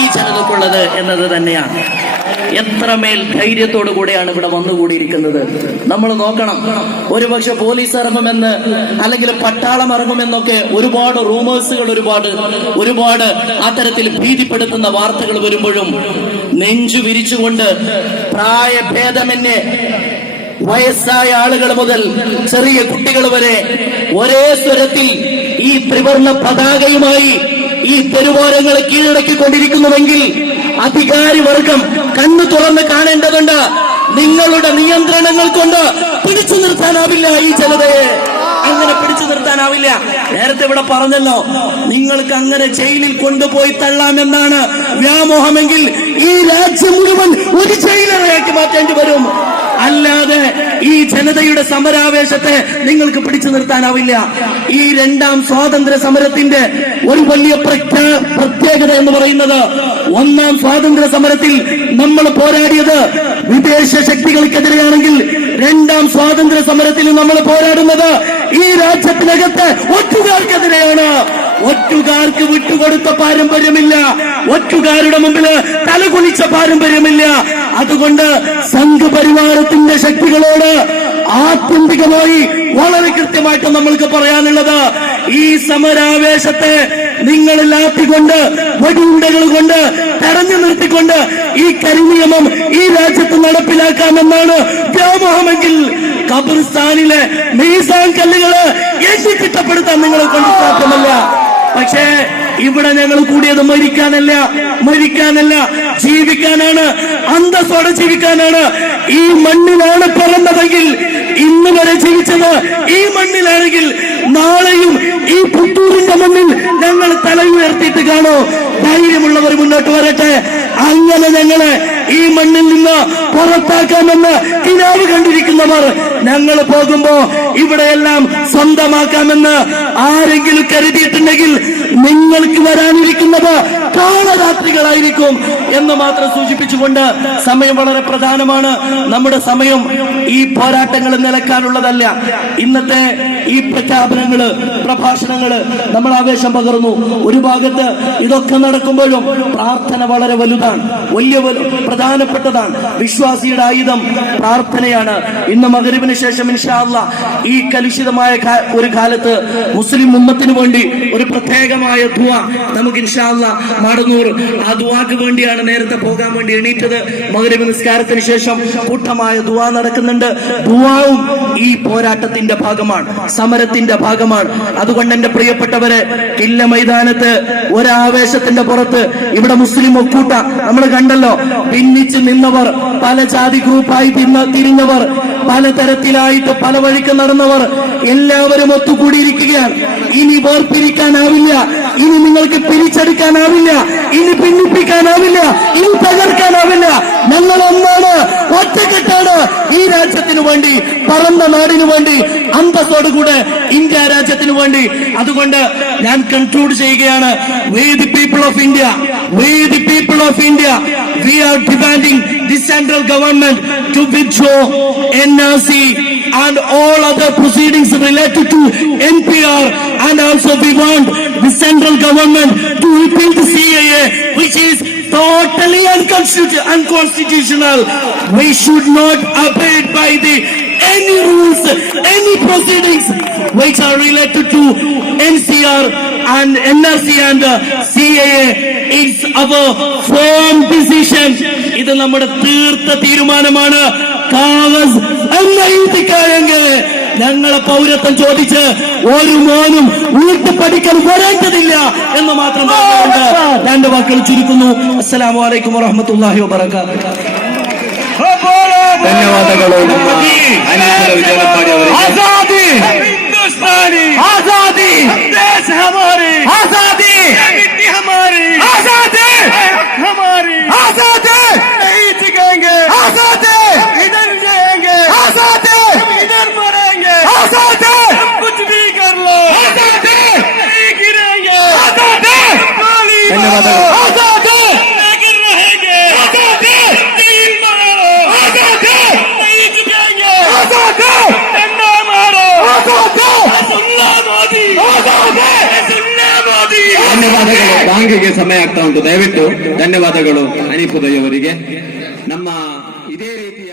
ഈ ജനതക്കുള്ളത് എന്നത് തന്നെയാണ്. എത്രമേൽ ധൈര്യത്തോടു കൂടെയാണ് ഇവിടെ വന്നുകൂടിയിരിക്കുന്നത്. നമ്മൾ നോക്കണം, ഒരുപക്ഷെ പോലീസ് ഇറങ്ങുമെന്ന് അല്ലെങ്കിൽ പട്ടാളം ഇറങ്ങുമെന്നൊക്കെ ഒരുപാട് റൂമേഴ്സുകൾ, ഒരുപാട് അത്തരത്തിൽ ഭീതിപ്പെടുത്തുന്ന വാർത്തകൾ വരുമ്പോഴും നെഞ്ചു വിരിച്ചുകൊണ്ട് പ്രായഭേദമന്യേ വയസ്സായ ആളുകൾ മുതൽ ചെറിയ കുട്ടികൾ വരെ ഒരേ സ്വരത്തിൽ ഈ ത്രിവർണ്ണ പതാകയുമായി ഈ തെരുവോരങ്ങളെ കീഴടക്കിക്കൊണ്ടിരിക്കുന്നുവെങ്കിൽ അധികാരിവർഗം കണ്ണു തുറന്ന് കാണേണ്ടതുണ്ട്. നിങ്ങളുടെ നിയന്ത്രണങ്ങൾ കൊണ്ട് പിടിച്ചു നിർത്താനാവില്ല ഈ ജനതയെ. അങ്ങനെ പിടിച്ചു നിർത്താനാവില്ല. നേരത്തെ ഇവിടെ പറഞ്ഞല്ലോ, നിങ്ങൾക്ക് അങ്ങനെ ജയിലിൽ കൊണ്ടുപോയി തള്ളാമെന്നാണ് വ്യാമോഹമെങ്കിൽ ഈ രാജ്യം മുഴുവൻ ഒരു ജയിലറയാക്കി മാറ്റേണ്ടി വരും. അല്ലാതെ ഈ ജനതയുടെ സമരാവേശത്തെ നിങ്ങൾക്ക് പിടിച്ചു നിർത്താനാവില്ല. ഈ രണ്ടാം സ്വാതന്ത്ര്യ സമരത്തിന്റെ ഒരു വലിയ പ്രത്യേകത എന്ന് പറയുന്നത്, ഒന്നാം സ്വാതന്ത്ര്യ സമരത്തിൽ നമ്മൾ പോരാടിയത് വിദേശ ശക്തികൾക്കെതിരെയാണെങ്കിൽ രണ്ടാം സ്വാതന്ത്ര്യ സമരത്തിൽ നമ്മൾ പോരാടുന്നത് ഈ രാജ്യത്തിനകത്ത് ഒറ്റുകാർക്കെതിരെയാണ്. ഒറ്റുകാർക്ക് വിട്ടുകൊടുത്ത പാരമ്പര്യമില്ല, ഒറ്റുകാരുടെ മുമ്പിൽ തലകുനിച്ച പാരമ്പര്യമില്ല. അതുകൊണ്ട് സംഘപരിവാരത്തിന്റെ ശക്തികളോട് ആത്യന്തികമായി വളരെ കൃത്യമായിട്ട് നമ്മൾക്ക് പറയാനുള്ളത്, ഈ സമരാവേശത്തെ നിങ്ങൾ ലാത്തിക്കൊണ്ട്, വെടിയുണ്ടകൾ കൊണ്ട് തടഞ്ഞു നിർത്തിക്കൊണ്ട് ഈ കരിനിയമം ഈ രാജ്യത്ത് നടപ്പിലാക്കാമെന്നാണ് വ്യാമോഹമെങ്കിൽ ഖബർസ്ഥാനിലെ മീസാൻ കല്ലുകള് എണ്ണിത്തിട്ടപ്പെടുത്താൻ നിങ്ങളെ കൊണ്ട് സാധ്യമല്ല. പക്ഷേ ഇവിടെ ഞങ്ങൾ കൂടിയത് മരിക്കാനല്ല, ജീവിക്കാനാണ്, അന്തസ്സോടെ ജീവിക്കാനാണ്. ഈ മണ്ണിലാണ് പിറന്നതെങ്കിൽ, ഇന്ന് വരെ ജീവിച്ചത് ഈ മണ്ണിലാണെങ്കിൽ നാളെയും ഈ പുത്തൂരിന്റെ മണ്ണിൽ ഞങ്ങൾ തല ഉയർത്തിയിട്ട് കാണോ. ധൈര്യമുള്ളവർ മുന്നോട്ട് വരട്ടെ. അങ്ങനെ ഞങ്ങളെ ഈ മണ്ണിൽ നിന്ന് പുറത്താക്കാമെന്ന് കിനാവ് കണ്ടിരിക്കുന്നവർ, ഞങ്ങൾ പോകുമ്പോ ഇവിടെയെല്ലാം സ്വന്തമാക്കാമെന്ന് ആരെങ്കിലും കരുതിയിട്ടുണ്ടെങ്കിൽ നിങ്ങൾക്ക് വരാനിരിക്കുന്നത് കാളരാത്രികളായിരിക്കും എന്ന് മാത്രം സൂചിപ്പിച്ചുകൊണ്ട്, സമയം വളരെ പ്രധാനമാണ്. നമ്മുടെ സമയം ഈ പോരാട്ടങ്ങൾ നിലക്കാനുള്ളതല്ല. ഇന്നത്തെ ഈ പ്രഖ്യാപനങ്ങള്, പ്രഭാഷണങ്ങള് നമ്മൾ ആവേശം പകർന്നു. ഒരു ഭാഗത്ത് ഇതൊക്കെ നടക്കുമ്പോഴും പ്രാർത്ഥന വളരെ വലുതാണ്, വലിയ പ്രധാനപ്പെട്ടതാണ്. വിശ്വാസിയുടെ ആയുധം പ്രാർത്ഥനയാണ്. ഇന്ന് മഗ്‌രിബിന് ശേഷം ഇൻഷാ അല്ലാഹ് ഈ കലുഷിതമായ ഒരു കാലത്ത് മുസ്ലിം ഉമ്മത്തിന് വേണ്ടി ഒരു പ്രത്യേകമായ ദുആ നമുക്ക് ഇൻഷാ അല്ലാഹ് മാടന്നൂർ, ആ ദുആക്ക് വേണ്ടിയാണ് നേരത്തെ പോകാൻ വേണ്ടി എണീറ്റത്. മഗ്‌രിബ് നിസ്കാരത്തിന് ശേഷം കൂട്ടമായ ദുആ നടക്കുന്നുണ്ട്. ദുആവും ഈ പോരാട്ടത്തിന്റെ ഭാഗമാണ്, സമരത്തിന്റെ ഭാഗമാണ്. അതുകൊണ്ട് എന്റെ പ്രിയപ്പെട്ടവരെ, കില്ല മൈതാനത്ത് ഒരാവേശത്തിന്റെ പുറത്ത് ഇവിടെ മുസ്ലിം ഒക്കൂട്ട നമ്മൾ കണ്ടല്ലോ. ഭിന്നിച്ച് നിന്നവർ, പല ജാതി ഗ്രൂപ്പായി തിരിഞ്ഞവർ, പലതരത്തിലായിട്ട് പല വഴിക്ക് നടന്നവർ എല്ലാവരും ഒത്തുകൂടിയിരിക്കുകയാണ്. ഇനി വേർപിരിക്കാനാവില്ല, ഇനി നിങ്ങൾക്ക് പിരിച്ചെടുക്കാനാവില്ല, ഇനി ഭിന്നിപ്പിക്കാനാവില്ല, ഇനി തകർക്കാനാവില്ല. ഞങ്ങൾ ഒന്നാണ്, ഒറ്റക്കെട്ടാണ് ഈ രാജ്യത്തിനു വേണ്ടി, പറന്ന നാടിനു വേണ്ടി, അന്തസ്സോടുകൂടെ ഇന്ത്യ രാജ്യത്തിനു വേണ്ടി. അതുകൊണ്ട് ഞാൻ കൺക്ലൂഡ് ചെയ്യുകയാണ്. We the people of India, we are demanding the central government to withdraw NRC and all other proceedings related to NPR, and also we want the central government to repeal the CAA, which is totally unconstitutional. We should not abide by any rules, any proceedings which are related to NCR and NRC and CAA. It's our firm decision. ഇത് നമ്മുടെ തീർത്ത തീരുമാനമാണ്. കാഗസ് അന്നയിക്കായെങ്കിൽ ഞങ്ങളെ പൗരത്വം ചോദിച്ച് ഒരു മോനും വീട്ടു പഠിക്കാൻ വരേണ്ടതില്ല എന്ന് മാത്രം പറഞ്ഞുകൊണ്ട് രണ്ട് വാക്കുകൾ ചുരുക്കുന്നു. അസ്സലാമു അലൈക്കും വറഹ്മത്തുള്ളാഹി വബറകാതുഹു. ധന്യവാദങ്ങളോട് आजादी हिंदुस्तानी, आजादी देश हमारी, आजादी मिट्टी हमारी, आजादी हमारी, आजादी नहीं टिकेंगे, आजादी इधर जाएंगे, आजादी इधर मरेंगे, आजादी कुछ भी कर लो, आजादी नहीं गिरेंगे, आजादी आजादी लेकर रहेंगे, आजादी दिल मारो, आजादी नहीं टिकेंगे, आजादी डंडा मारो, आजादी सुनना मोदी, आजादी सुनना मोदी. ಸಮಯ ಆಗ್ತಾ ಉಂಟು. ದಯವಿಟ್ಟು ಧನ್ಯವಾದಗಳು ಹನೀಫ್ ಉದಯ್ ಅವರಿಗೆ. ನಮ್ಮ ಇದೇ ರೀತಿಯ